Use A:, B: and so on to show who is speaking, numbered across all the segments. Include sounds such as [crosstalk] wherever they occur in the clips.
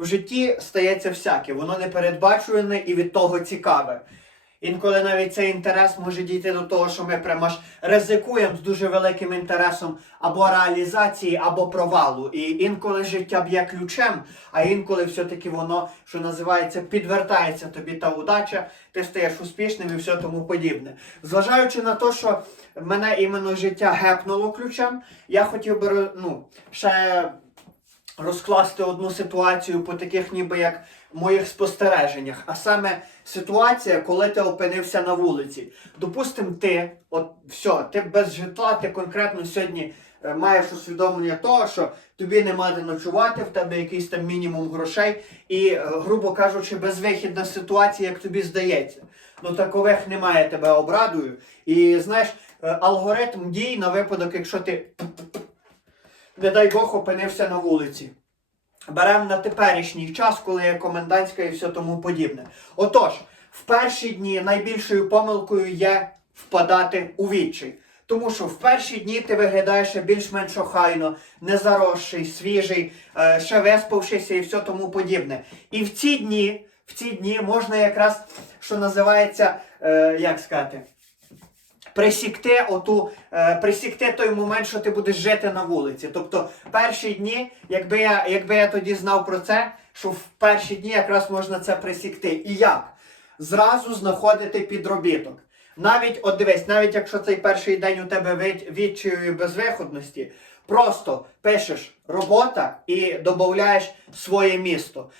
A: в житті стається всяке, воно непередбачуване і від того цікаве. Інколи навіть цей інтерес може дійти до того, що ми прямо аж ризикуємо з дуже великим інтересом або реалізації, або провалу. І інколи життя б'є ключем, а інколи все-таки воно, що називається, підвертається тобі та удача, ти стаєш успішним і все тому подібне. Зважаючи на те, що мене іменно життя гепнуло ключем, я хотів би ну, ще розкласти одну ситуацію по таких ніби як моїх спостереженнях. А саме ситуація, коли ти опинився на вулиці. Допустим, ти, от все, ти без житла, ти конкретно сьогодні е, маєш усвідомлення того, що тобі нема де ночувати, в тебе якийсь там мінімум грошей, і, е, грубо кажучи, безвихідна ситуація, як тобі здається. Ну такових немає, тебе обрадую. І знаєш, е, алгоритм дій на випадок, якщо ти не дай Бог, опинився на вулиці. Беремо на теперішній час, коли є комендантська і все тому подібне. Отож, в перші дні найбільшою помилкою є впадати у відчай. Тому що в перші дні ти виглядаєш більш-менш охайно, незаросший, свіжий, е, ще виспавшийся і все тому подібне. І в ці дні, в ці дні можна якраз, що називається, е, як сказати, присікти оту, е, присікти той момент, що ти будеш жити на вулиці. Тобто перші дні, якби я, якби я тоді знав про це, що в перші дні якраз можна це присікти. І як? Зразу знаходити підробіток. Навіть, от дивись, навіть якщо цей перший день у тебе від, відчаю безвиходності, просто пишеш робота і додаєш своє місто.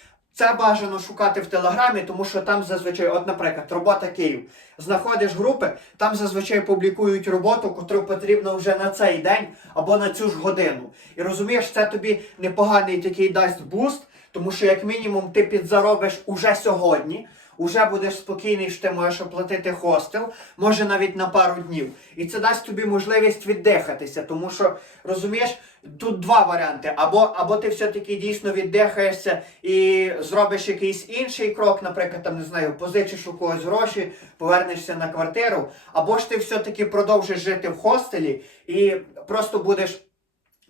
A: Це бажано шукати в Телеграмі, тому що там зазвичай, от, наприклад, робота Київ. Знаходиш групи, там зазвичай публікують роботу, котру потрібно вже на цей день або на цю ж годину. І розумієш, це тобі непоганий такий дасть буст, тому що, як мінімум, ти підзаробиш уже сьогодні. Уже будеш спокійний, що ти можеш оплатити хостел, може навіть на пару днів. І це дасть тобі можливість віддихатися, тому що розумієш, тут два варіанти. Або, або ти все-таки дійсно віддихаєшся і зробиш якийсь інший крок, наприклад, там не знаю, позичиш у когось гроші, повернешся на квартиру, або ж ти все-таки продовжиш жити в хостелі і просто будеш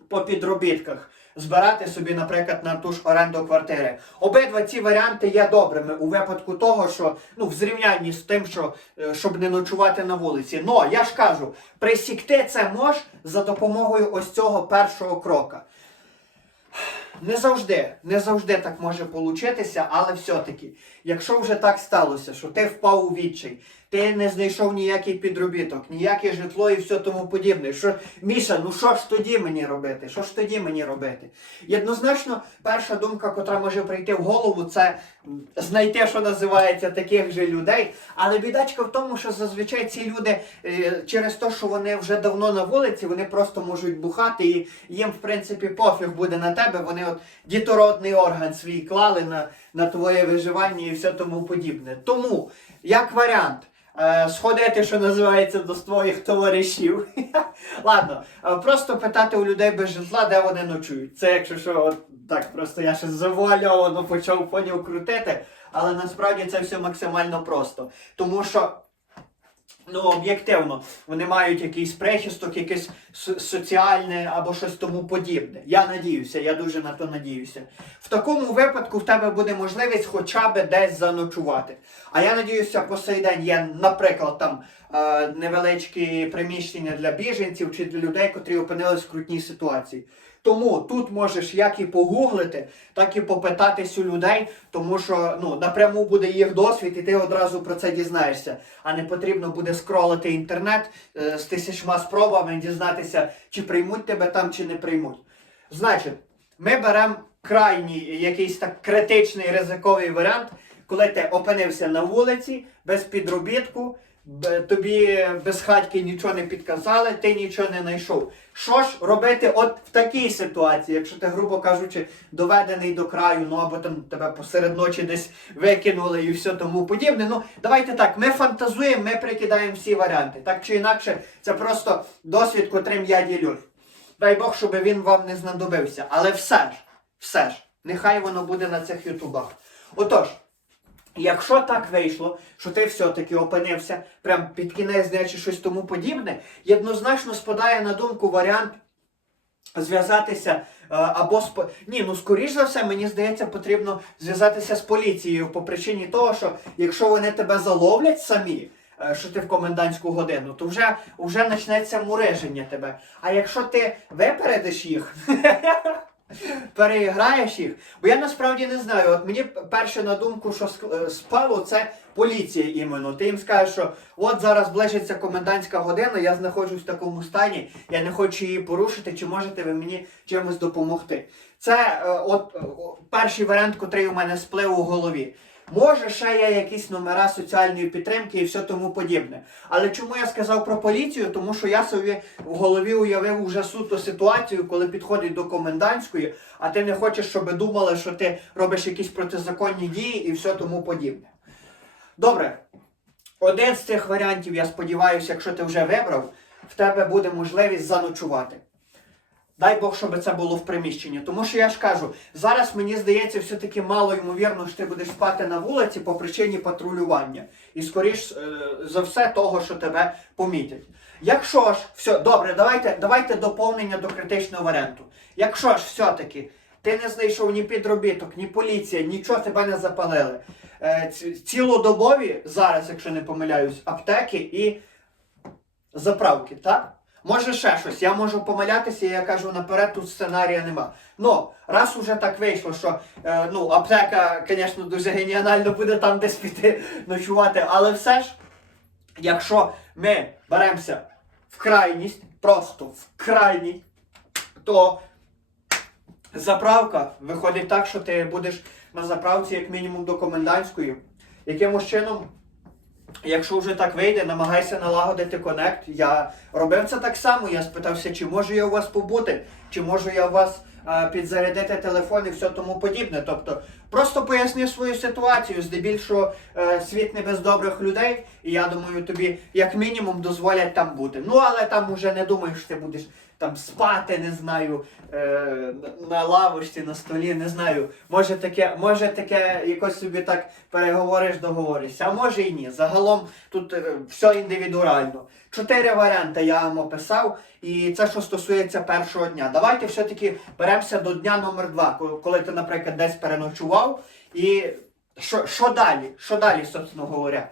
A: по підробітках. Збирати собі, наприклад, на ту ж оренду квартири. Обидва ці варіанти є добрими у випадку того, що ну в зрівнянні з тим, що е, щоб не ночувати на вулиці. Но я ж кажу, присікти це мож за допомогою ось цього першого крока. Не завжди, не завжди так може получитися, але все-таки, якщо вже так сталося, що ти впав у відчай, ти не знайшов ніякий підробіток, ніяке житло і все тому подібне. Що, Міша, ну що ж тоді мені робити? Що ж тоді мені робити? І однозначно, перша думка, котра може прийти в голову, це знайти, що називається, таких же людей. Але бідачка в тому, що зазвичай ці люди е, через те, що вони вже давно на вулиці, вони просто можуть бухати, і їм, в принципі, пофіг буде на тебе. Вони от дітородний орган свій клали на, на твоє виживання і все тому подібне. Тому, як варіант. е, Сходити, що називається, до своїх товаришів. [laughs] Ладно, е, просто питати у людей без житла, де вони ночують. Це якщо що, от так просто я ще завуальовано почав поняв крутити, але насправді це все максимально просто. Тому що Ну, об'єктивно, вони мають якийсь прихисток, якесь соціальне або щось тому подібне. Я надіюся, я дуже на то надіюся. В такому випадку в тебе буде можливість хоча б десь заночувати. А я надіюся, по сей день є, наприклад, там е, невеличкі приміщення для біженців чи для людей, котрі опинились в крутній ситуації. Тому тут можеш як і погуглити, так і попитатись у людей, тому що ну, напряму буде їх досвід, і ти одразу про це дізнаєшся. А не потрібно буде скролити інтернет е, з тисячма спробами дізнатися, чи приймуть тебе там, чи не приймуть. Значить, ми беремо крайній якийсь так критичний ризиковий варіант, коли ти опинився на вулиці без підробітку, тобі без хатьки нічого не підказали, ти нічого не знайшов. Що ж робити от в такій ситуації, якщо ти, грубо кажучи, доведений до краю, ну або там тебе посеред ночі десь викинули і все тому подібне. Ну, давайте так, ми фантазуємо, ми прикидаємо всі варіанти. Так чи інакше, це просто досвід, котрим я ділюсь. Дай Бог, щоб він вам не знадобився. Але все ж, все ж, нехай воно буде на цих ютубах. Отож, якщо так вийшло, що ти все-таки опинився прям під кінець дня чи щось тому подібне, і однозначно спадає на думку варіант зв'язатися е, або з ні, ну скоріш за все, мені здається, потрібно зв'язатися з поліцією по причині того, що якщо вони тебе заловлять самі. е, Що ти в комендантську годину, то вже, вже почнеться муриження тебе. А якщо ти випередиш їх, [laughs] переіграєш їх. Бо я насправді не знаю. От мені перше на думку, що е, спало, це поліція іменно. Ти їм скажеш, що от зараз ближиться комендантська година, я знаходжусь в такому стані, я не хочу її порушити, чи можете ви мені чимось допомогти? Це е, от е, перший варіант, котрий у мене сплив у голові. Може, ще є якісь номера соціальної підтримки і все тому подібне. Але чому я сказав про поліцію? Тому що я собі в голові уявив уже суто ситуацію, коли підходить до комендантської, а ти не хочеш, щоб думали, що ти робиш якісь протизаконні дії і все тому подібне. Добре. Один з цих варіантів, я сподіваюся, якщо ти вже вибрав, в тебе буде можливість заночувати. Дай Бог, щоб це було в приміщенні. Тому що я ж кажу, зараз мені здається, все-таки мало ймовірно, що ти будеш спати на вулиці по причині патрулювання. І скоріш е, за все того, що тебе помітять. Якщо ж, все, добре, давайте, давайте доповнення до критичного варіанту. Якщо ж все-таки ти не знайшов ні підробіток, ні поліція, нічого тебе не запалили. Е, цілодобові зараз, якщо не помиляюсь, аптеки і заправки, так? Може ще щось, я можу помилятися, я кажу наперед, тут сценарія нема. Ну, раз уже так вийшло, що е, ну, аптека, звісно, дуже геніально буде там десь піти [laughs] ночувати, але все ж, якщо ми беремося в крайність, просто в крайність, то заправка виходить так, що ти будеш на заправці як мінімум до комендантської. Якимось чином Якщо вже так вийде, намагайся налагодити конект. Я робив це так само. Я спитався, чи можу я у вас побути, чи можу я у вас е, підзарядити телефон і все тому подібне. Тобто, просто поясни свою ситуацію. Здебільшого е, світ не без добрих людей, і я думаю, тобі як мінімум дозволять там бути. Ну але там уже не думаю, що ти будеш там спати, не знаю, е, на лавочці, на столі, не знаю. Може таке, може таке якось собі так переговориш, договоришся, а може і ні. Загалом тут е, все індивідуально. Чотири варіанти я вам описав, і це що стосується першого дня. Давайте все-таки беремося до дня номер два, коли- ти, наприклад, десь переночував. І що, що далі? Що далі, собственно говоря?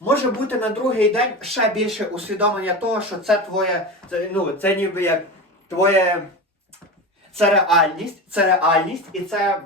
A: Може бути на другий день ще більше усвідомлення того, що це твоє, це, ну, це ніби як твоє. Це реальність, це реальність, і це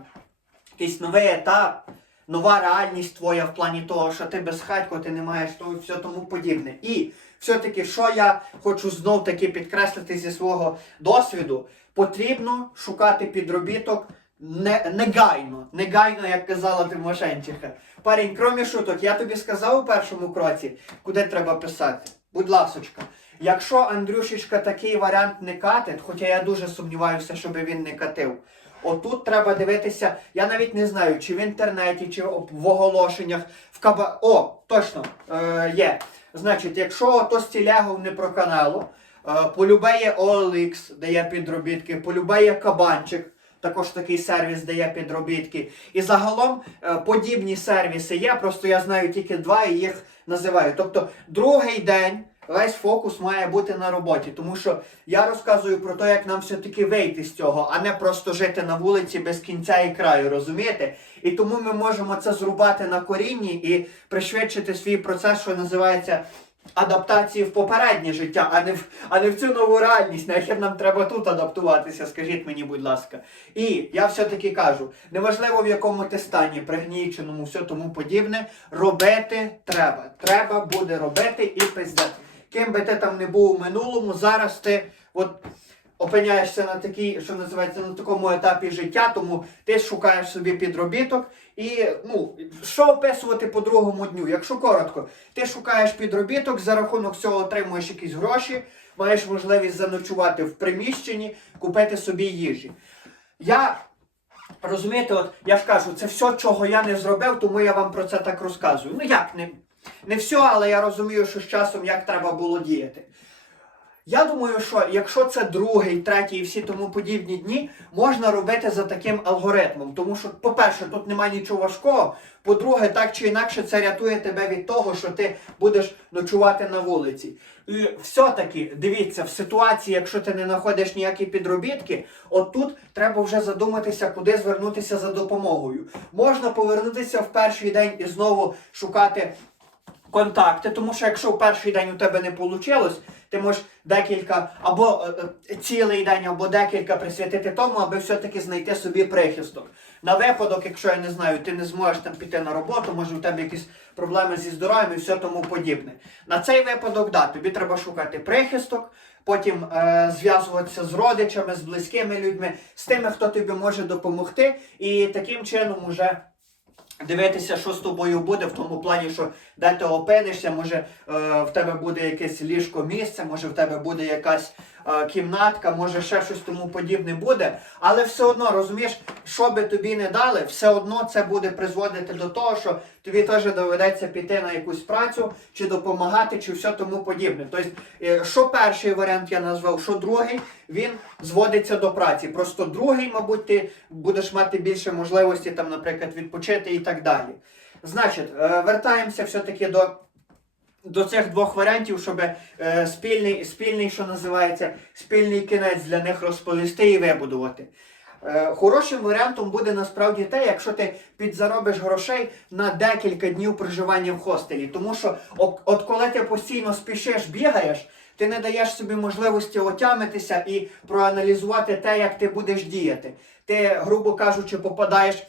A: якийсь новий етап, нова реальність твоя в плані того, що ти безхатько, ти не маєш того і все тому подібне. І все-таки, що я хочу знов таки підкреслити зі свого досвіду, потрібно шукати підробіток не, негайно, негайно, як казала Тимошенчиха. Парень, кромі шуток, я тобі сказав у першому кроці, куди треба писати. Будь ласочка. Якщо Андрюшечка такий варіант не катить, хоча я дуже сумніваюся, щоб він не катив. Отут треба дивитися, я навіть не знаю, чи в інтернеті, чи в оголошеннях, в каба. О, точно, е, є. Значить, якщо то стілягов не про каналу, е, полюбе OLX, де є підробітки, полюбе є кабанчик. Також такий сервіс дає підробітки. І загалом е, подібні сервіси є, просто я знаю тільки два і їх називаю. Тобто другий день весь фокус має бути на роботі, тому що я розказую про те, як нам все-таки вийти з цього, а не просто жити на вулиці без кінця і краю, розумієте? І тому ми можемо це зрубати на корінні і пришвидшити свій процес, що називається адаптації в попереднє життя, а не в, а не в цю нову реальність. Нахер нам треба тут адаптуватися, скажіть мені, будь ласка. І я все-таки кажу, неважливо в якому ти стані, пригніченому, все тому подібне, робити треба. Треба буде робити і пиздати. Ким би ти там не був у минулому, зараз ти от опиняєшся на такій, що називається, на такому етапі життя, тому ти шукаєш собі підробіток. І ну, що описувати по другому дню? Якщо коротко, ти шукаєш підробіток, за рахунок цього отримуєш якісь гроші, маєш можливість заночувати в приміщенні, купити собі їжі. Я розумієте, от я ж кажу, це все, чого я не зробив, тому я вам про це так розказую. Ну як не, не все, але я розумію, що з часом як треба було діяти. Я думаю, що якщо це другий, третій і всі тому подібні дні, можна робити за таким алгоритмом. Тому що, по-перше, тут немає нічого важкого. По-друге, так чи інакше, це рятує тебе від того, що ти будеш ночувати на вулиці. І все-таки дивіться, в ситуації, якщо ти не знаходиш ніякі підробітки, от тут треба вже задуматися, куди звернутися за допомогою. Можна повернутися в перший день і знову шукати контакти, тому що якщо в перший день у тебе не вийшло, ти можеш декілька або е, е, цілий день, або декілька присвятити тому, аби все-таки знайти собі прихисток. На випадок, якщо я не знаю, ти не зможеш там піти на роботу, може у тебе якісь проблеми зі здоров'ям і все тому подібне. На цей випадок, да, тобі треба шукати прихисток, потім е, зв'язуватися з родичами, з близькими людьми, з тими, хто тобі може допомогти, і таким чином уже дивитися, що з тобою буде, в тому плані, що де ти опинишся, може е, в тебе буде якесь ліжко місце, може в тебе буде якась кімнатка, може ще щось тому подібне буде. Але все одно розумієш, що би тобі не дали, все одно це буде призводити до того, що тобі теж доведеться піти на якусь працю, чи допомагати, чи все тому подібне. Тобто, е, що перший варіант я назвав, що другий, він зводиться до праці. Просто другий, мабуть, ти будеш мати більше можливості, там, наприклад, відпочити і так далі. Значить, е, вертаємося все-таки до, до цих двох варіантів, щоб е, спільний, спільний, що називається, спільний кінець для них розповісти і вибудувати. Е, Хорошим варіантом буде насправді те, якщо ти підзаробиш грошей на декілька днів проживання в хостелі. Тому що от, от коли ти постійно спішиш, бігаєш, ти не даєш собі можливості отямитися і проаналізувати те, як ти будеш діяти. Ти, грубо кажучи, попадаєш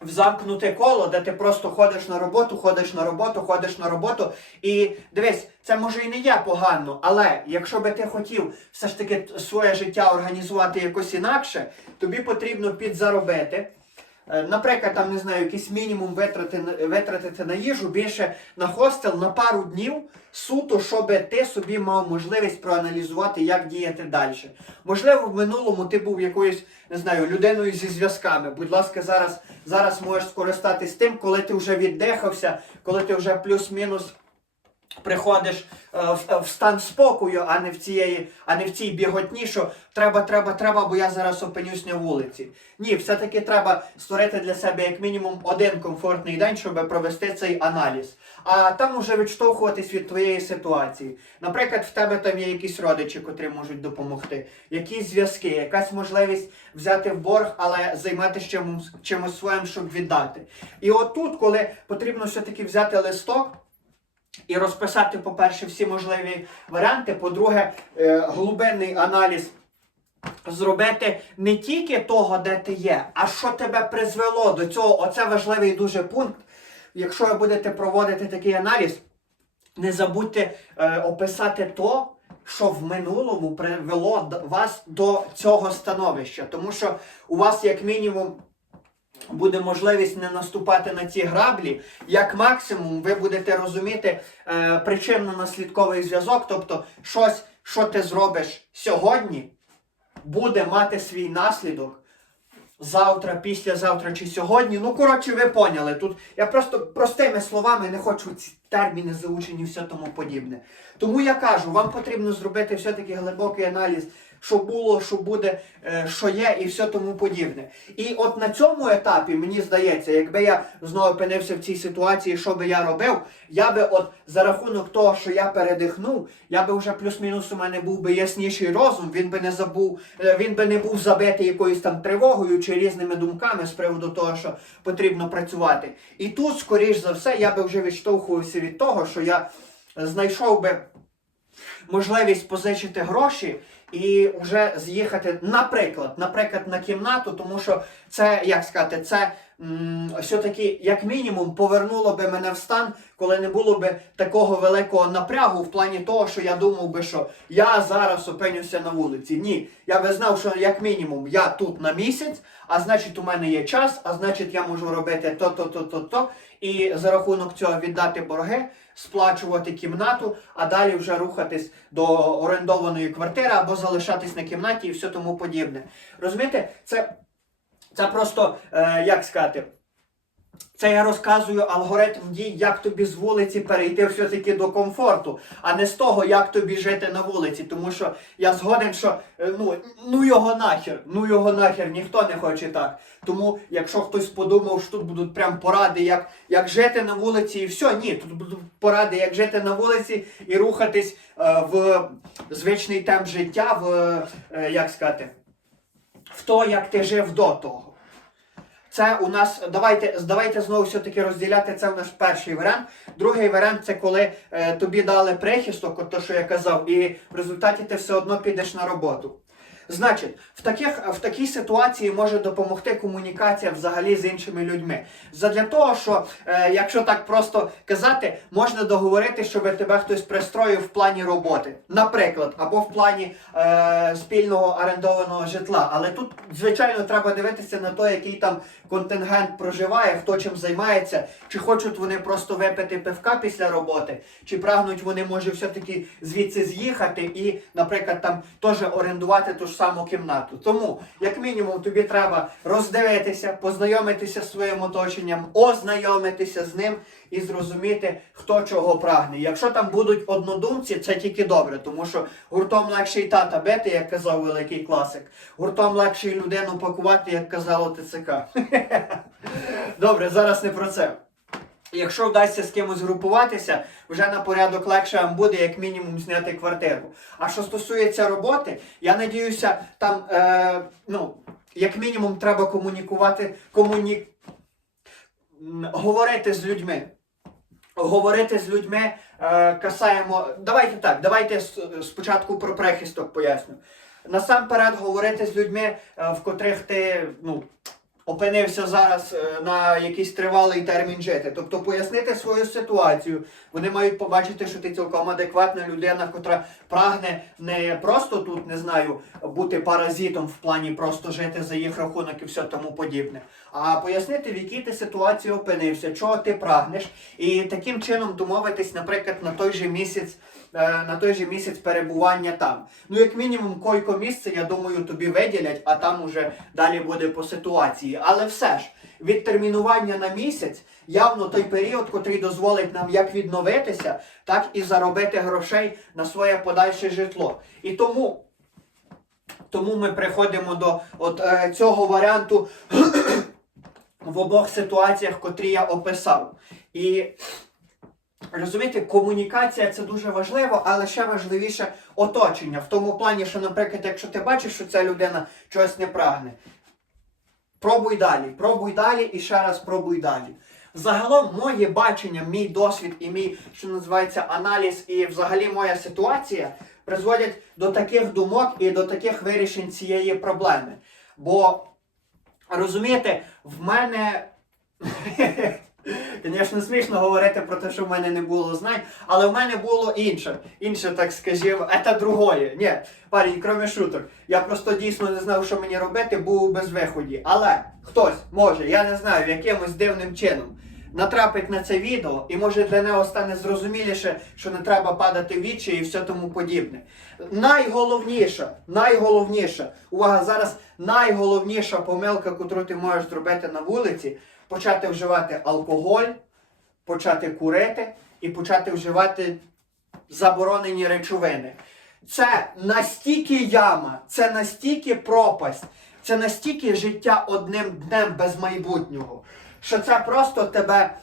A: в замкнуте коло, де ти просто ходиш на роботу, ходиш на роботу, ходиш на роботу. І дивись, це може і не є погано, але якщо би ти хотів все ж таки своє життя організувати якось інакше, тобі потрібно підзаробити. Е, Наприклад, там не знаю, якийсь мінімум витрати, витратити на їжу, більше на хостел на пару днів суто, щоб ти собі мав можливість проаналізувати, як діяти далі. Можливо, в минулому ти був якоюсь, не знаю, людиною зі зв'язками. Будь ласка, зараз, зараз можеш скористатись тим, коли ти вже віддихався, коли ти вже плюс-мінус приходиш е, в, в стан спокою, а не в цієї, а не в цій біготні, що треба, треба, треба, бо я зараз опинюсь на вулиці. Ні, все-таки треба створити для себе як мінімум один комфортний день, щоб провести цей аналіз. А там уже відштовхуватись від твоєї ситуації. Наприклад, в тебе там є якісь родичі, котрі можуть допомогти, якісь зв'язки, якась можливість взяти в борг, але займатися чимось, чимось своїм, щоб віддати. І отут, коли потрібно все-таки взяти листок. І розписати, по-перше, всі можливі варіанти. По-друге, е, глибинний аналіз зробити не тільки того, де ти є, а що тебе призвело до цього. Оце важливий дуже пункт. Якщо ви будете проводити такий аналіз, не забудьте е, описати то, що в минулому привело вас до цього становища. Тому що у вас, як мінімум, буде можливість не наступати на ці граблі, як максимум ви будете розуміти е, причинно-наслідковий зв'язок, тобто щось, що ти зробиш сьогодні, буде мати свій наслідок. Завтра, післязавтра чи сьогодні. Ну, коротше, ви поняли. Тут я просто простими словами не хочу ці терміни заучені і все тому подібне. Тому я кажу, вам потрібно зробити все-таки глибокий аналіз, що було, що буде, е, що є, і все тому подібне. І от на цьому етапі, мені здається, якби я знову опинився в цій ситуації, що би я робив, я би от за рахунок того, що я передихнув, я би вже плюс-мінус у мене був би ясніший розум, він би не забув, е, він би не був забитий якоюсь там тривогою чи різними думками з приводу того, що потрібно працювати. І тут, скоріш за все, я би вже відштовхувався від того, що я знайшов би можливість позичити гроші і вже з'їхати, наприклад, наприклад, на кімнату, тому що це, як сказати, це все-таки, як мінімум, повернуло би мене в стан, коли не було би такого великого напрягу в плані того, що я думав би, що я зараз опинюся на вулиці. Ні, я би знав, що як мінімум я тут на місяць, а значить, у мене є час, а значить, я можу робити то, то, то, то, то. І за рахунок цього віддати борги, сплачувати кімнату, а далі вже рухатись до орендованої квартири або залишатись на кімнаті і все тому подібне. Розумієте, це, це просто, е, як сказати, Це я розказую алгоритм дій, як тобі з вулиці перейти все-таки до комфорту, а не з того, як тобі жити на вулиці. Тому що я згоден, що е, ну, ну його нахер, ну його нахер, ніхто не хоче так. Тому, якщо хтось подумав, що тут будуть прям поради, як, як жити на вулиці, і все, ні, тут будуть поради, як жити на вулиці і рухатись е, в звичний темп життя, в е, як сказати, в то, як ти жив до того. Це у нас, давайте, давайте знову все-таки розділяти, це в нас перший варіант. Другий варіант це коли е, тобі дали прихисток, от то, що я казав, і в результаті ти все одно підеш на роботу. Значить, в, таких, в такій ситуації може допомогти комунікація взагалі з іншими людьми. Задля того, що, е, якщо так просто казати, можна договорити, щоб тебе хтось пристроїв в плані роботи. Наприклад, або в плані е, спільного орендованого житла. Але тут, звичайно, треба дивитися на те, який там контингент проживає, хто чим займається, чи хочуть вони просто випити пивка після роботи, чи прагнуть вони, може, все-таки звідси з'їхати і, наприклад, там теж орендувати ту ж саму кімнату. Тому, як мінімум, тобі треба роздивитися, познайомитися з своїм оточенням, ознайомитися з ним і зрозуміти, хто чого прагне. Якщо там будуть однодумці, це тільки добре, тому що гуртом легше й тата бити, як казав великий класик. Гуртом легше й людину пакувати, як казало ТЦК. [laughs] Добре, зараз не про це. Якщо вдасться з кимось групуватися, вже на порядок легше вам буде як мінімум зняти квартиру. А що стосується роботи, я надіюся, там е, ну, як мінімум треба комунікувати, комуні... говорити з людьми. Говорити з людьми е, касаємо. Давайте так, давайте спочатку про прихисток поясню. Насамперед говорити з людьми, е, в котрих ти ну, опинився зараз е, на якийсь тривалий термін жити. Тобто пояснити свою ситуацію. Вони мають побачити, що ти цілком адекватна людина, котра прагне не просто тут, не знаю, бути паразитом в плані просто жити за їх рахунок і все тому подібне. А пояснити, в якій ти ситуації опинився, чого ти прагнеш, і таким чином домовитись, наприклад, на той же місяць. е, На той же місяць перебування там. Ну, як мінімум, койко місце, я думаю, тобі виділять, а там уже далі буде по ситуації. Але все ж, відтермінування на місяць явно той період, котрий дозволить нам як відновитися, так і заробити грошей на своє подальше житло. І тому, тому ми приходимо до от, е, цього варіанту в обох ситуаціях, котрі я описав. І Розумієте, комунікація це дуже важливо, але ще важливіше оточення. В тому плані, що, наприклад, якщо ти бачиш, що ця людина чогось не прагне, пробуй далі, пробуй далі і ще раз пробуй далі. Загалом, моє бачення, мій досвід і мій, що називається, аналіз, і взагалі моя ситуація призводять до таких думок і до таких вирішень цієї проблеми. Бо, розумієте, в мене. Звісно, смішно говорити про те, що в мене не було знань, але в мене було інше. Інше, так скажімо, це другое. Ні, парень, крім шуток. Я просто дійсно не знав, що мені робити, був у безвиході. Але хтось може, я не знаю, якимось дивним чином натрапить на це відео, і може для нього стане зрозуміліше, що не треба падати в вічі і все тому подібне. Найголовніше, найголовніше, увага, зараз найголовніша помилка, яку ти можеш зробити на вулиці, почати вживати алкоголь, почати курити і почати вживати заборонені речовини. Це настільки яма, це настільки пропасть, це настільки життя одним днем без майбутнього, що це просто тебе,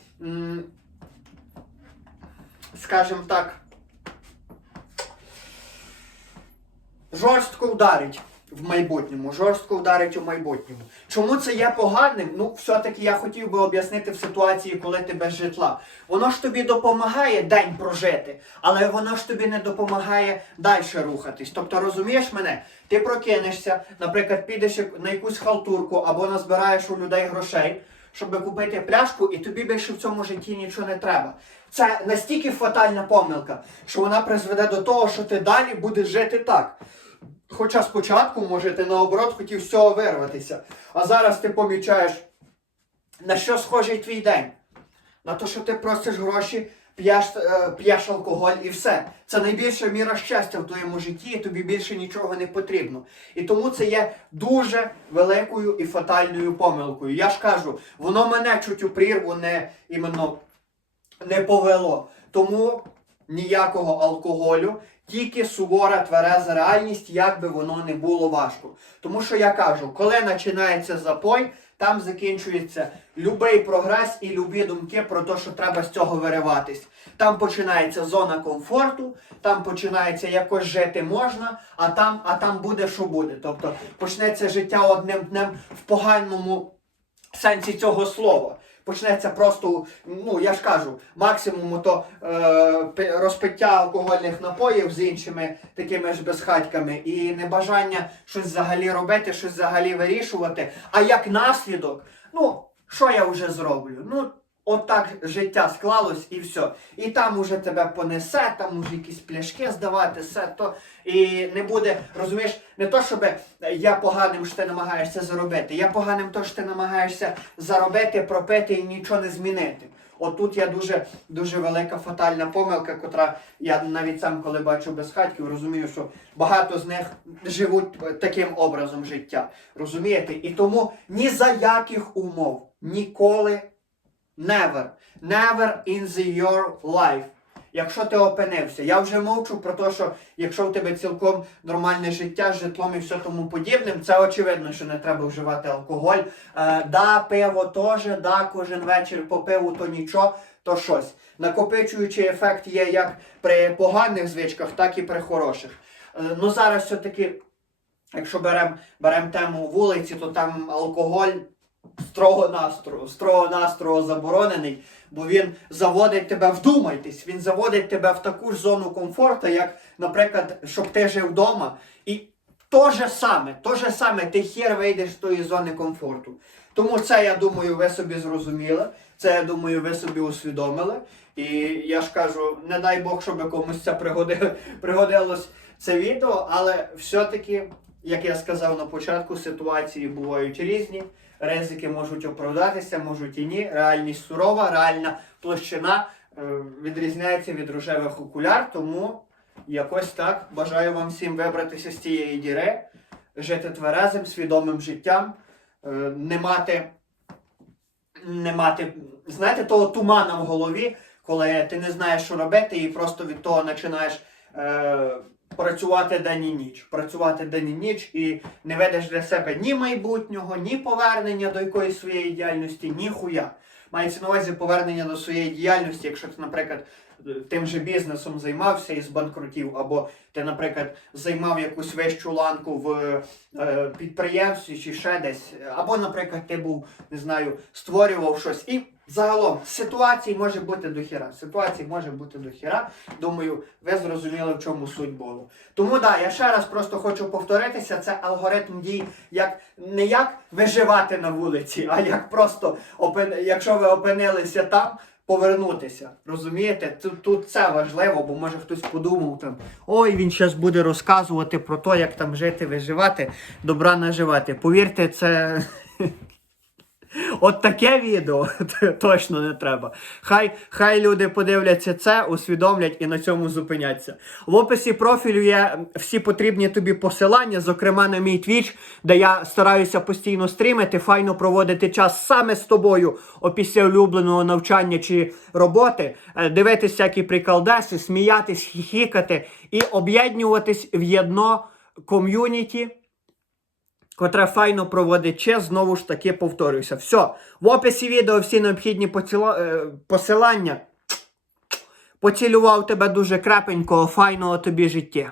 A: скажімо так, жорстко вдарить в майбутньому, жорстко вдарить у майбутньому. Чому це є поганим? Ну, все-таки я хотів би об'яснити в ситуації, коли ти без житла. Воно ж тобі допомагає день прожити, але воно ж тобі не допомагає далі рухатись. Тобто, розумієш мене? Ти прокинешся, наприклад, підеш на якусь халтурку або назбираєш у людей грошей, щоб купити пляшку, і тобі більше в цьому житті нічого не треба. Це настільки фатальна помилка, що вона призведе до того, що ти далі будеш жити так. Хоча спочатку, може, ти наоборот хотів з цього вирватися. А зараз ти помічаєш, на що схожий твій день? На те, що ти просиш гроші п'єш, е, п'єш алкоголь і все. Це найбільша міра щастя в твоєму житті, і тобі більше нічого не потрібно. І тому це є дуже великою і фатальною помилкою. Я ж кажу, воно мене чуть у прірву не іменно не повело. Тому ніякого алкоголю, тільки сувора твереза реальність, як би воно не було важко. Тому що я кажу, коли починається запой, там закінчується любий прогрес і любі думки про те, що треба з цього вириватись. Там починається зона комфорту, там починається якось жити можна, а там, а там буде, що буде. Тобто почнеться життя одним днем в поганому сенсі цього слова. Почнеться просто, ну я ж кажу, максимум то е, розпиття алкогольних напоїв з іншими такими ж безхатьками і небажання щось взагалі робити, щось взагалі вирішувати. А як наслідок, ну, що я вже зроблю? Ну, от так життя склалось і все. І там уже тебе понесе, там уже якісь пляшки здавати, все то. І не буде, розумієш, не то, щоб я поганим, що ти намагаєшся заробити. Я поганим то, що ти намагаєшся заробити, пропити і нічого не змінити. От тут є дуже, дуже велика фатальна помилка, котра я навіть сам, коли бачу безхатьків, розумію, що багато з них живуть таким образом життя. Розумієте? І тому ні за яких умов ніколи Never. Never in the your life. Якщо ти опинився, я вже мовчу про те, що якщо в тебе цілком нормальне життя з житлом і все тому подібним, це очевидно, що не треба вживати алкоголь. Е, да, пиво теж, да, кожен вечір по пиву, то нічого, то щось. Накопичуючий ефект є як при поганих звичках, так і при хороших. Е, ну зараз все-таки, якщо беремо берем тему вулиці, то там алкоголь строго настрого, строго настрого заборонений, бо він заводить тебе, вдумайтесь, він заводить тебе в таку ж зону комфорту, як, наприклад, щоб ти жив вдома. І то же саме, то же саме, ти хер вийдеш з тої зони комфорту. Тому це, я думаю, ви собі зрозуміли. Це, я думаю, ви собі усвідомили. І я ж кажу, не дай Бог, щоб комусь це пригодило, пригодилось це відео, але все-таки, як я сказав на початку, ситуації бувають різні. Ризики можуть оправдатися, можуть і ні. Реальність сурова, реальна площина е, відрізняється від рожевих окуляр, тому якось так бажаю вам всім вибратися з цієї діри, жити тверезим, свідомим життям, е, не мати, не мати, знаєте, того тумана в голові, коли ти не знаєш, що робити, і просто від того починаєш. Працювати день і ніч, працювати день і ніч і не ведеш для себе ні майбутнього, ні повернення до якоїсь своєї діяльності, ні хуя. Мається на увазі повернення до своєї діяльності, якщо ти, наприклад, тим же бізнесом займався і збанкрутів, або ти, наприклад, займав якусь вищу ланку в е, підприємстві чи ще десь, або, наприклад, ти був, не знаю, створював щось. І загалом ситуацій може бути до хіра. Ситуацій може бути до хіра. Думаю, ви зрозуміли, в чому суть було. Тому да, я ще раз просто хочу повторитися, це алгоритм дій, як не як виживати на вулиці, а як просто опин- якщо ви опинилися там. Повернутися, розумієте? Тут, тут це важливо, бо може хтось подумав там, ой, він зараз буде розказувати про те, як там жити, виживати, добра наживати. Повірте, це [laughs] От таке відео [laughs] точно не треба. Хай, хай люди подивляться це, усвідомлять і на цьому зупиняться. В описі профілю є всі потрібні тобі посилання, зокрема на мій твіч, де я стараюся постійно стрімити, файно проводити час саме з тобою опісля улюбленого навчання чи роботи, е, дивитися всякі приколдеси, сміятись, хіхікати і об'єднуватись в єдно ком'юніті котре файно проводить час, знову ж таки повторююся. Все, в описі відео всі необхідні поціла... е, посилання. Поцілював тебе дуже крапенького, файного тобі життя.